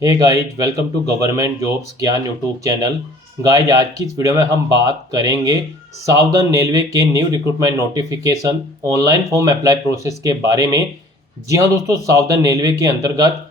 Hey guys, welcome to government jobs Gyan YouTube channel. Guys, आज की इस वीडियो में हम बात करेंगे साउदर्न रेलवे के new recruitment notification online form apply process के बारे में। जी हाँ दोस्तों, साउदर्न रेलवे के अंतर्गत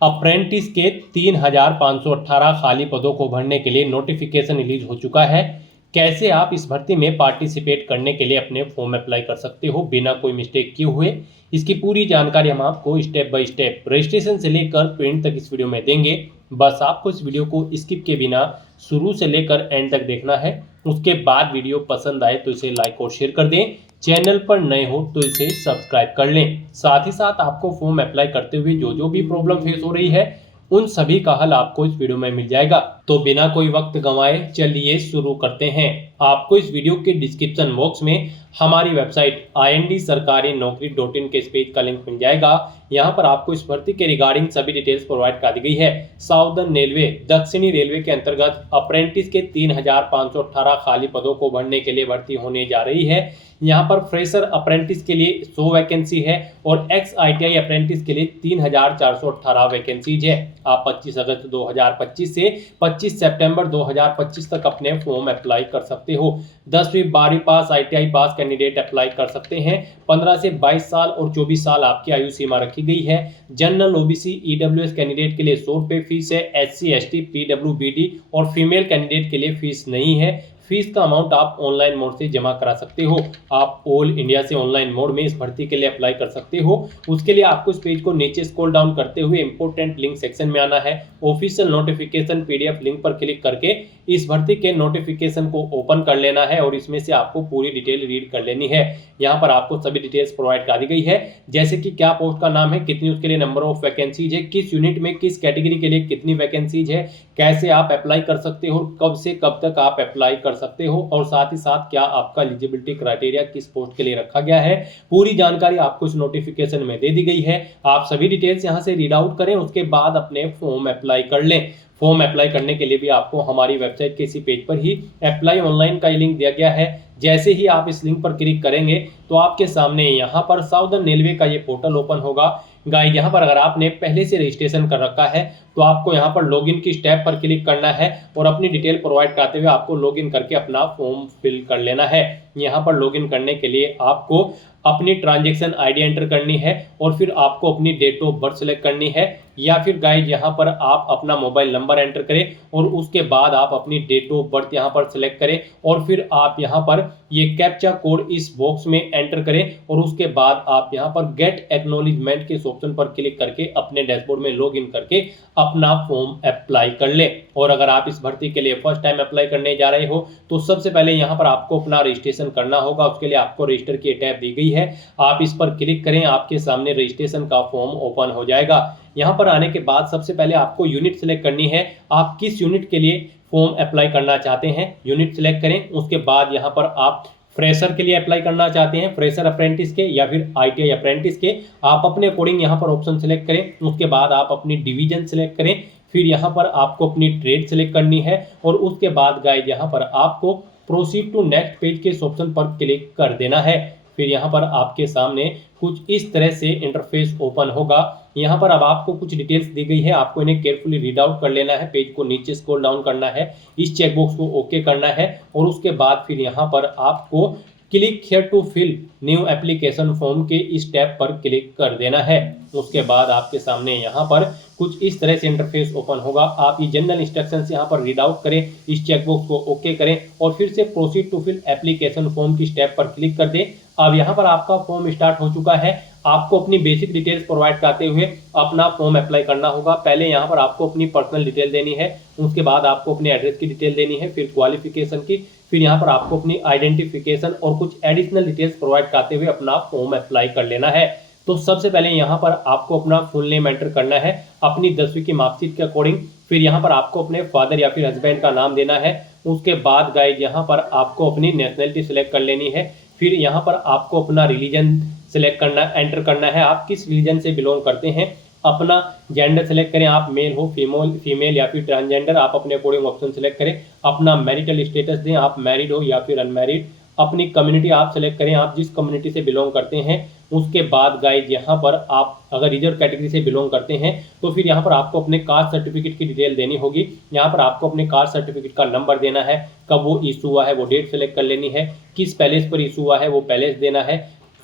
अप्रेंटिस के 3,518 खाली पदों को भरने के लिए नोटिफिकेशन रिलीज हो चुका है। कैसे आप इस भर्ती में पार्टिसिपेट करने के लिए अपने फॉर्म अप्लाई कर सकते हो बिना कोई मिस्टेक किए हुए, इसकी पूरी जानकारी हम आपको स्टेप बाय स्टेप रजिस्ट्रेशन से लेकर प्रिंट तक इस वीडियो में देंगे। बस आपको इस वीडियो को स्किप के बिना शुरू से लेकर एंड तक देखना है। उसके बाद वीडियो पसंद आए तो इसे लाइक और शेयर कर दें। चैनल पर नए हो तो इसे सब्सक्राइब कर लें। साथ ही साथ आपको फॉर्म अप्लाई करते हुए जो जो भी प्रॉब्लम फेस हो रही है उन सभी का हल आपको इस वीडियो में मिल जाएगा। तो बिना कोई वक्त गंवाए चलिए शुरू करते हैं। आपको इस वीडियो के डिस्क्रिप्शन बॉक्स में हमारी वेबसाइट IND-sarkari-naukri.in के इस पेज का लिंक मिल जाएगा। यहाँ पर आपको इस भर्ती के रिगार्डिंग सभी डिटेल्स प्रोवाइड कर दी गई है। साउदर्न रेलवे दक्षिणी रेलवे के अंतर्गत अप्रेंटिस के 3,518 खाली पदों को भरने के लिए भर्ती होने जा रही है। यहाँ पर फ्रेशर अप्रेंटिस के लिए 100 वैकेंसी है और एक्स ITI अप्रेंटिस के लिए 3,418 वैकेंसीज है। आप 25 अगस्त 2025 से 25 सितंबर 2025 तक अपने फॉर्म अप्लाई कर सकते हो। 10वीं 12वीं पास ITI पास कैंडिडेट अप्लाई कर सकते हैं। 15 से 22 साल और 24 साल आपकी आयु सीमा रखी गई है। जनरल OBC EWS कैंडिडेट के लिए 100 रुपये फीस है। SC ST PWBD और फीमेल कैंडिडेट के लिए फीस नहीं है। फीस का अमाउंट आप ऑनलाइन मोड से जमा करा सकते हो। आप ऑल इंडिया से ऑनलाइन मोड में इस भर्ती के लिए अप्लाई कर सकते हो। उसके लिए आपको इस पेज को नीचे स्क्रॉल डाउन करते हुए इंपोर्टेंट लिंक सेक्शन में आना है। ऑफिशियल नोटिफिकेशन PDF लिंक पर क्लिक करके इस भर्ती के नोटिफिकेशन को ओपन कर लेना है और इसमें से आपको पूरी डिटेल रीड कर लेनी है। यहाँ पर आपको सभी डिटेल्स प्रोवाइड कर दी गई है, जैसे कि क्या पोस्ट का नाम है, कितनी उसके लिए नंबर ऑफ वैकेंसीज है, किस यूनिट में किस कैटेगरी के लिए कितनी वैकेंसीज है, कैसे आप अप्लाई कर सकते हो, कब से कब तक आप अप्लाई कर सकते हो और साथ ही साथ क्या आपका एलिजिबिलिटी क्राइटेरिया किस पोस्ट के लिए रखा गया है। पूरी जानकारी आपको इस नोटिफिकेशन में दे दी गई है। आप सभी डिटेल्स यहां से रीड आउट करें, उसके बाद अपने फॉर्म अप्लाई कर लें। फॉर्म अप्लाई करने के लिए भी आपको हमारी वेबसाइट के इसी पेज पर ही अप्लाई ऑनलाइन का लिंक दिया गया है। जैसे ही आप इस लिंक पर क्लिक करेंगे तो आपके सामने यहाँ पर साउदर्न रेलवे का ये पोर्टल ओपन होगा। गाइस, यहाँ पर अगर आपने पहले से रजिस्ट्रेशन कर रखा है तो आपको यहाँ पर लॉगिन की स्टेप पर क्लिक करना है और अपनी डिटेल प्रोवाइड करते हुए आपको लॉगिन करके अपना फॉर्म फिल कर लेना है। यहाँ पर लॉगिन करने के लिए आपको अपनी ट्रांजैक्शन ID एंटर करनी है और फिर आपको अपनी डेट ऑफ बर्थ सेलेक्ट करनी है, या फिर गाइज यहाँ पर आप अपना मोबाइल नंबर एंटर करें और उसके बाद आप अपनी डेट ऑफ बर्थ यहाँ पर सेलेक्ट करें और फिर आप यहाँ पर ये कैप्चा कोड इस बॉक्स में एंटर करें और उसके बाद आप यहाँ पर गेट एक्नॉलेजमेंट के ऑप्शन पर क्लिक करके अपने डैशबोर्ड में लॉगिन करके अपना फॉर्म अप्लाई कर ले। और अगर आप इस भर्ती के लिए फर्स्ट टाइम अप्लाई करने जा रहे हो तो सबसे पहले यहाँ पर आपको अपना रजिस्ट्रेशन करना होगा। उसके लिए आपको रजिस्टर की टैब दी गई है, आप इस पर क्लिक करें, आपके सामने रजिस्ट्रेशन का फॉर्म ओपन हो जाएगा। यहाँ पर आने के बाद सबसे पहले आपको यूनिट सेलेक्ट करनी है, आप किस यूनिट के लिए फॉर्म अप्लाई करना चाहते हैं यूनिट सेलेक्ट करें। उसके बाद यहाँ पर आप फ्रेशर के लिए अप्लाई करना चाहते हैं, फ्रेशर अप्रेंटिस के या फिर ITI अप्रेंटिस के, आप अपने अकॉर्डिंग यहाँ पर ऑप्शन सेलेक्ट करें। उसके बाद आप अपनी डिवीजन सेलेक्ट करें, फिर यहाँ पर आपको अपनी ट्रेड सेलेक्ट करनी है और उसके बाद गाइस यहाँ पर आपको प्रोसीड टू नेक्स्ट पेज के ऑप्शन पर क्लिक कर देना है। फिर यहाँ पर आपके सामने कुछ इस तरह से इंटरफेस ओपन होगा। यहाँ पर अब आपको कुछ डिटेल्स दी गई है, आपको इन्हें केयरफुली रीड आउट कर लेना है। पेज को नीचे स्क्रॉल डाउन करना है, इस चेकबॉक्स को ओके करना है और उसके बाद फिर यहाँ पर आपको click here to fill new application form के इस टैब पर क्लिक कर देना है। उसके बाद आपके सामने यहाँ पर कुछ इस तरह से इंटरफेस ओपन होगा। आप ये जनरल इंस्ट्रक्शंस यहाँ पर रीड आउट करें, इस चेकबॉक्स को ओके करें और फिर से proceed to fill application form की स्टेप पर क्लिक कर दें। अब यहाँ पर आपका फॉर्म स्टार्ट हो चुका है। आपको अपनी बेसिक डिटेल्स प्रोवाइड करते हुए अपना फॉर्म अप्लाई करना होगा। पहले यहाँ पर आपको अपनी पर्सनल डिटेल देनी है, उसके बाद आपको अपने एड्रेस की डिटेल देनी है, फिर क्वालिफिकेशन की, फिर यहाँ पर आपको अपनी आइडेंटिफिकेशन और कुछ एडिशनल डिटेल्स प्रोवाइड करते हुए अपना फॉर्म अप्लाई कर लेना है। तो सबसे पहले यहाँ पर आपको अपना फुल नेम एंटर करना है अपनी 10वीं की मार्कशीट के अकॉर्डिंग। फिर यहाँ पर आपको अपने फादर या फिर हस्बैंड का नाम देना है। उसके बाद गाइज यहाँ पर आपको अपनी नेशनलिटी सिलेक्ट कर लेनी है। फिर यहाँ पर आपको अपना रिलीजन सिलेक्ट करना एंटर करना है, आप किस रिलीजन से बिलोंग करते हैं। अपना जेंडर सेलेक्ट करें, आप मेल हो फीमेल या फिर ट्रांसजेंडर, आप अपने अकॉर्डिंग ऑप्शन सेलेक्ट करें। अपना मैरिटल स्टेटस दें, आप मैरिड हो या फिर अनमैरिड। अपनी कम्युनिटी आप सेलेक्ट करें, आप जिस कम्युनिटी से बिलोंग करते हैं उसके बाद गाइज यहाँ पर आप अगर रिजर्व कैटेगरी से बिलोंग करते हैं तो फिर यहाँ पर आपको अपने कास्ट सर्टिफिकेट की डिटेल देनी होगी। यहाँ पर आपको अपने कास्ट सर्टिफिकेट का नंबर देना है, कब वो इशू हुआ है वो डेट सेलेक्ट कर लेनी है, किस पैलेस पर इशू हुआ है वो पैलेस देना है,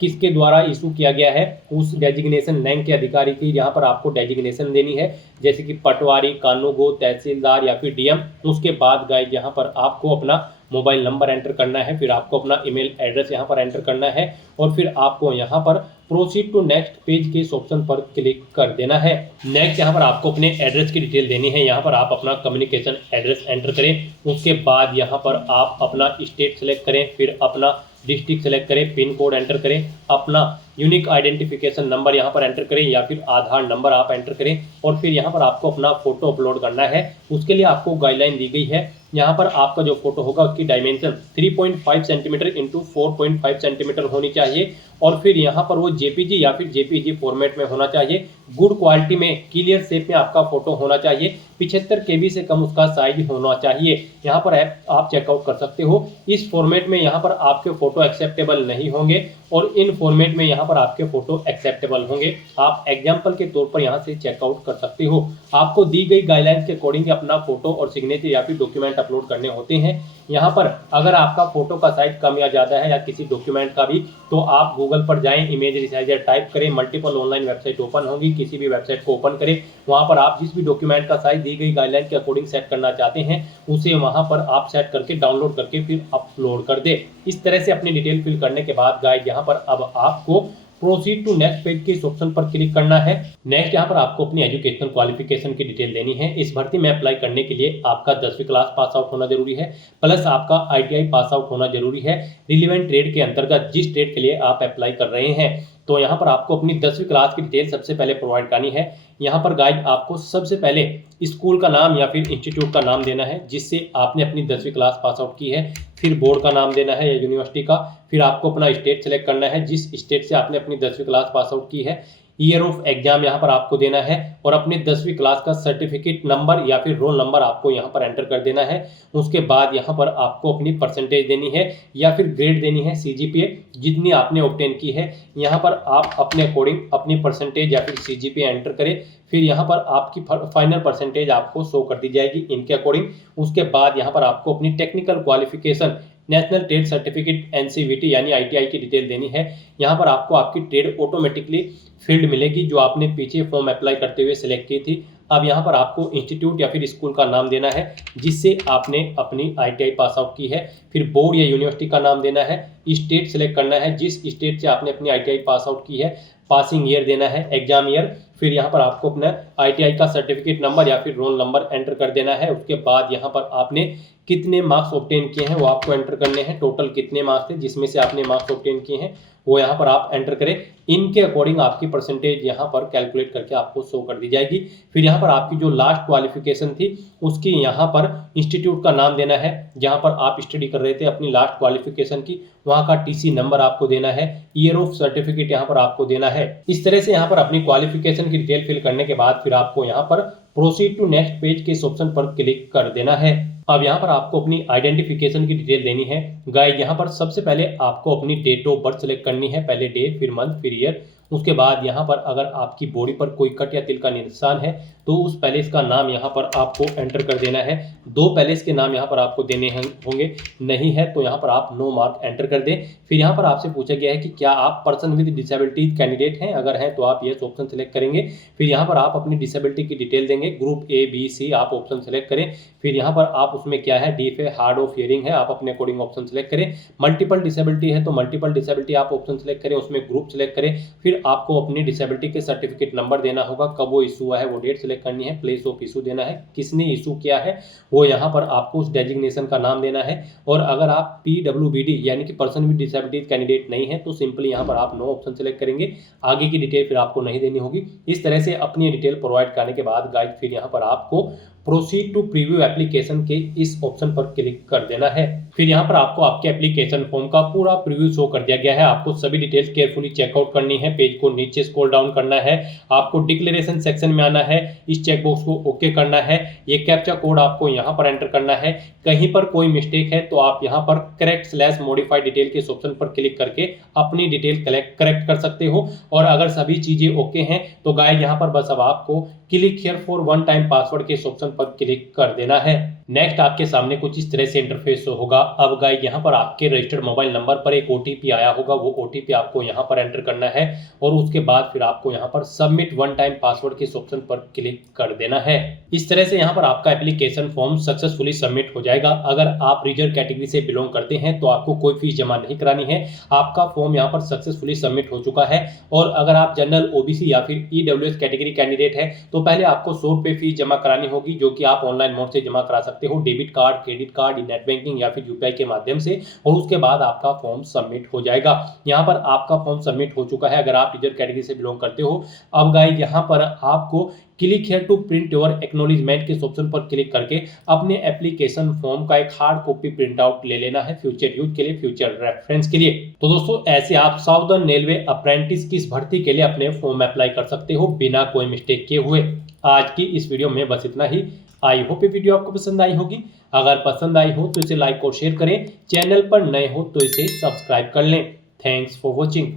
किसके द्वारा इशू किया गया है उस डेजिग्नेशन रैंक के अधिकारी की यहाँ पर आपको डेजिग्नेशन देनी है, जैसे कि पटवारी, कानूगो, तहसीलदार या फिर डीएम। उसके बाद गाइज यहाँ पर आपको अपना मोबाइल नंबर एंटर करना है, फिर आपको अपना ईमेल एड्रेस यहाँ पर एंटर करना है और फिर आपको यहाँ पर प्रोसीड टू नेक्स्ट पेज के इस ऑप्शन पर क्लिक कर देना है। नेक्स्ट यहाँ पर आपको अपने एड्रेस की डिटेल देनी है। यहाँ पर आप अपना कम्युनिकेशन एड्रेस एंटर करें। उसके बाद यहाँ पर आप अपना स्टेट सेलेक्ट करें, फिर अपना डिस्ट्रिक्ट सेलेक्ट करें, पिन कोड एंटर करें, अपना यूनिक आइडेंटिफिकेशन नंबर यहाँ पर एंटर करें या फिर आधार नंबर आप एंटर करें और फिर यहाँ पर आपको अपना फोटो अपलोड करना है। उसके लिए आपको गाइडलाइन दी गई है। यहाँ पर आपका जो फोटो होगा उसकी डायमेंशन 3.5 सेंटीमीटर इंटू 4.5 सेंटीमीटर होनी चाहिए और फिर यहाँ पर वो जेपीजी या फिर जेपीजी फॉर्मेट में होना चाहिए। गुड क्वालिटी में क्लियर शेप में आपका फोटो होना चाहिए। 75 KB से कम उसका साइज होना चाहिए। यहाँ पर आप चेकआउट कर सकते हो। इस फॉर्मेट में यहाँ पर आपके फोटो एक्सेप्टेबल नहीं होंगे और इन फॉर्मेट में यहाँ पर आपके फोटो एक्सेप्टेबल होंगे। आप एग्जाम्पल के तौर पर यहाँ से चेकआउट कर सकते हो। आपको दी गई गाइडलाइंस के अकॉर्डिंग अपना फोटो और सिग्नेचर या फिर डॉक्यूमेंट अपलोड करने होते हैं। यहाँ पर अगर आपका फोटो का साइज कम या ज़्यादा है या किसी डॉक्यूमेंट का भी, तो आप गूगल पर जाएं, इमेज रिसाइजर टाइप करें, मल्टीपल ऑनलाइन वेबसाइट ओपन होगी, किसी भी वेबसाइट को ओपन करें, वहाँ पर आप जिस भी डॉक्यूमेंट का साइज दी गई गाइडलाइन के अकॉर्डिंग सेट करना चाहते हैं उसे वहाँ पर आप सेट करके डाउनलोड करके फिर अपलोड कर दे। इस तरह से अपनी डिटेल फिल करने के बाद गाइड यहाँ पर अब आपको प्रोसीड टू नेक्स्ट पेज के इस ऑप्शन पर क्लिक करना है। नेक्स्ट यहाँ पर आपको अपनी एजुकेशनल क्वालिफिकेशन की डिटेल देनी है। इस भर्ती में अप्लाई करने के लिए आपका 10वीं क्लास पास आउट होना जरूरी है, प्लस आपका ITI पास आउट होना जरूरी है। रिलेवेंट ट्रेड के अंतर्गत जिस ट्रेड के लिए आप अप्लाई कर रहे हैं, तो यहाँ पर आपको अपनी 10वीं क्लास की डिटेल सबसे पहले प्रोवाइड करनी है। यहाँ पर गाइड आपको सबसे पहले स्कूल का नाम या फिर इंस्टीट्यूट का नाम देना है जिससे आपने अपनी 10वीं क्लास पास आउट की है, फिर बोर्ड का नाम देना है या यूनिवर्सिटी का, फिर आपको अपना स्टेट सेलेक्ट करना है जिस स्टेट से आपने अपनी 10वीं क्लास पास आउट की है, ईयर ऑफ एग्जाम यहाँ पर आपको देना है और अपने 10वीं क्लास का सर्टिफिकेट नंबर या फिर रोल नंबर आपको यहाँ पर एंटर कर देना है। उसके बाद यहाँ पर आपको अपनी परसेंटेज देनी है या फिर ग्रेड देनी है, CGPA जितनी आपने ऑब्टेन की है। यहाँ पर आप अपने अकॉर्डिंग अपनी परसेंटेज या फिर CGPA एंटर करें, फिर यहाँ पर आपकी फाइनल परसेंटेज आपको शो कर दी जाएगी इनके अकॉर्डिंग। उसके बाद यहाँ पर आपको अपनी technical qualification, national trade certificate NCVT यानी ITI की डिटेल देनी है। यहाँ पर आपको आपकी ट्रेड ऑटोमेटिकली फील्ड मिलेगी जो आपने पीछे फॉर्म अप्लाई करते हुए सिलेक्ट की थी। अब यहाँ पर आपको इंस्टीट्यूट या फिर स्कूल का नाम देना है जिससे आपने अपनी ITI पास आउट की है, फिर बोर्ड या यूनिवर्सिटी का नाम देना है, स्टेट सेलेक्ट करना है जिस स्टेट से आपने अपनी ITI पास आउट की है, पासिंग ईयर देना है, एग्जाम ईयर, फिर यहाँ पर आपको अपना ITI का सर्टिफिकेट नंबर या फिर रोल नंबर एंटर कर देना है। उसके बाद यहाँ पर आपने कितने मार्क्स ऑब्टेन किए हैं वो आपको एंटर करने हैं, टोटल कितने मार्क्स थे जिसमें से आपने मार्क्स ऑब्टेन किए हैं वो यहाँ पर आप एंटर करें। इनके अकॉर्डिंग आपकी परसेंटेज यहाँ पर कैलकुलेट करके आपको शो कर दी जाएगी। फिर यहाँ पर आपकी जो लास्ट क्वालिफिकेशन थी उसकी यहाँ पर इंस्टीट्यूट का नाम देना है जहाँ पर आप स्टडी कर रहे थे अपनी लास्ट क्वालिफिकेशन की, वहाँ का TC नंबर आपको देना है, ईयर ऑफ सर्टिफिकेट यहाँ पर आपको देना है। इस तरह से यहाँ पर अपनी क्वालिफिकेशन की डिटेल फिल करने के बाद फिर आपको यहाँ पर प्रोसीड टू नेक्स्ट पेज के इस ऑप्शन पर क्लिक कर देना है। अब यहाँ पर आपको अपनी आइडेंटिफिकेशन की डिटेल देनी है। गाइस यहाँ पर सबसे पहले आपको अपनी डेट ऑफ बर्थ सेलेक्ट करनी है, पहले डे फिर मंथ फिर ईयर। उसके बाद यहाँ पर अगर आपकी बॉडी पर कोई कट या तिल का निशान है तो उस पैलेस का नाम यहाँ पर आपको एंटर कर देना है। 2 पैलेस के नाम यहाँ पर आपको देने होंगे, नहीं है तो यहाँ पर आप नो मार्क एंटर कर दें। फिर यहाँ पर आपसे पूछा गया है कि क्या आप पर्सन विद डिसेबिलिटी कैंडिडेट हैं, अगर हैं तो आप यस ऑप्शन सेलेक्ट करेंगे। फिर यहाँ पर आप अपनी डिसेबिलिटी की डिटेल देंगे, ग्रुप A B C आप ऑप्शन सेलेक्ट करें। फिर यहाँ पर आप उसमें क्या है, डीफ है, हार्ड ऑफ हियरिंग है, आप अपने अकॉर्डिंग ऑप्शन सेलेक्ट करें। मल्टीपल डिसेबिलिटी है तो मल्टीपल डिसेबिलिटी आप ऑप्शन सेलेक्ट करें, उसमें ग्रुप सेलेक्ट करें। फिर आपको अपनी डिसेबिलिटी के सर्टिफिकेट नंबर देना होगा, कब वो इशू हुआ है वो डेट सेलेक्ट करनी है, प्लेस ऑफ इशू देना है, किसने इशू किया है वो यहाँ पर आपको उस डेजिग्नेशन का नाम देना है। और अगर आप PWBD यानी कि पर्सन विद डिसेबिलिटी कैंडिडेट नहीं है तो सिंपली यहाँ पर आप नो ऑप्शन सेलेक्ट करेंगे, आगे की डिटेल फिर आपको नहीं देनी होगी। इस तरह से अपनी डिटेल प्रोवाइड करने के बाद गाइड फिर यहाँ पर आपको प्रोसीड टू प्रीव्यू एप्लीकेशन के इस ऑप्शन पर क्लिक कर देना है। फिर यहाँ पर आपको आपके एप्लीकेशन फॉर्म का पूरा प्रीव्यू शो कर दिया गया है। आपको सभी डिटेल्स केयरफुली चेकआउट करनी है, पेज को नीचे स्क्रॉल डाउन करना है, आपको डिक्लेरेशन सेक्शन में आना है, इस चेकबॉक्स को ओके करना है, ये कैप्चा कोड आपको यहाँ पर एंटर करना है। कहीं पर कोई मिस्टेक है तो आप यहाँ पर करेक्ट/मॉडिफाई डिटेल के इस ऑप्शन पर क्लिक करके अपनी डिटेल करेक्ट कर सकते हो। और अगर सभी चीजें ओके हैं तो गाइस यहाँ पर बस अब आपको click here for one time password के इस ऑप्शन पर क्लिक कर देना है। नेक्स्ट आपके सामने कुछ इस तरह से इंटरफेस होगा। अब गाइस यहाँ पर आपके रजिस्टर्ड मोबाइल नंबर पर एक ओटीपी आया होगा, वो ओटीपी आपको यहाँ पर एंटर करना है और उसके बाद फिर आपको यहाँ पर सबमिट वन टाइम पासवर्ड के इस ऑप्शन पर क्लिक कर देना है। इस तरह से यहाँ पर आपका एप्लीकेशन फॉर्म सक्सेसफुली सबमिट हो जाएगा। अगर आप रिजर्व कैटेगरी से बिलोंग करते हैं तो आपको कोई फीस जमा नहीं करानी है, आपका फॉर्म यहाँ पर सक्सेसफुली सबमिट हो चुका है। और अगर आप जनरल, ओबीसी या फिर ईडब्ल्यूएस कैटेगरी कैंडिडेट है तो पहले आपको 100 रुपये फीस जमा करानी होगी, जो कि आप ऑनलाइन मोड से जमा करा सकते हो, debit card, credit card, net banking या फिर यूपीआई के माध्यम से। और उसके बाद आपका फॉर्म सबमिट हो जाएगा। यहाँ पर आपका फॉर्म सबमिट हो चुका है अगर आप रिजर्व कैटेगरी से बिलोंग करते हो। अब गाइस यहाँ पर आपको click here to print your acknowledgement के ऑप्शन पर क्लिक करके अपने एप्लीकेशन फॉर्म का एक हार्ड कॉपी प्रिंट आउट ले लेना है, फ्यूचर यूज के लिए, फ्यूचर रेफरेंस के लिए। तो दोस्तों ऐसे आप साउदर्न रेलवे अप्रेंटिस की इस भर्ती के लिए अपने फॉर्म अप्लाई कर सकते हो बिना कोई मिस्टेक किए हुए। आज की इस वीडियो में बस इतना ही। आई होप ये वीडियो आपको पसंद आई होगी। अगर पसंद आई हो तो इसे लाइक और शेयर करें, चैनल पर नए हो तो इसे सब्सक्राइब कर लें। Thanks for watching.